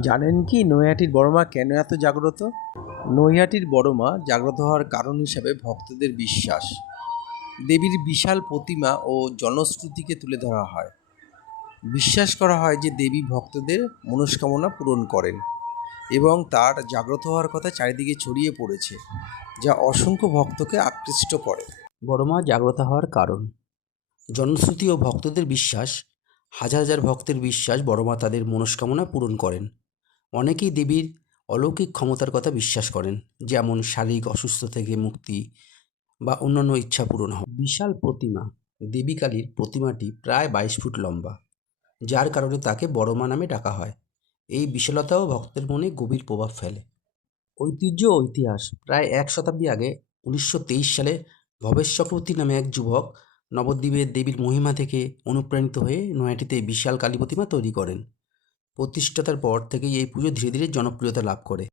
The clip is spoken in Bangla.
জানেন কি নৈহাটির বড় মা কেন এত জাগ্রত? নৈহাটির বড় মা জাগ্রত হওয়ার কারণ হিসাবে ভক্তদের বিশ্বাস। দেবীর বিশাল প্রতিমা ও জনশ্রুতিকে তুলে ধরা হয়। বিশ্বাস করা হয় যে দেবী ভক্তদের মনস্কামনা পূরণ করেন এবং তার জাগ্রত হওয়ার কথা চারিদিকে ছড়িয়ে পড়েছে, যা অসংখ্য ভক্তকে আকৃষ্ট করে। বড় মা জাগ্রত হওয়ার কারণ: জনশ্রুতি ও ভক্তদের বিশ্বাস। হাজার হাজার ভক্তের বিশ্বাস বড় মা তাদের মনস্কামনা পূরণ করেন। অনেকেই দেবীর অলৌকিক ক্ষমতার কথা বিশ্বাস করেন, যেমন শারীরিক অসুস্থ থেকে মুক্তি বা অন্যান্য ইচ্ছা পূরণ হয়। বিশাল প্রতিমা: দেবী কালীর প্রতিমাটি প্রায় 22 ফুট লম্বা, যার কারণে তাকে বড় মা নামে ডাকা হয়। এই বিশালতাও ভক্তের মনে গভীর প্রভাব ফেলে। ঐতিহ্য ও ইতিহাস: প্রায় 1 শতাব্দী আগে 1923 সালে ভবেশ চক্রবর্তী নামে এক যুবক নবদ্বীপের দেবীর মহিমা থেকে অনুপ্রাণিত হয়ে নৈহাটিতে বিশাল কালী প্রতিমা তৈরি করেন। প্রতিষ্ঠাতার পর থেকেই এই পুজো ধীরে ধীরে জনপ্রিয়তা লাভ করে।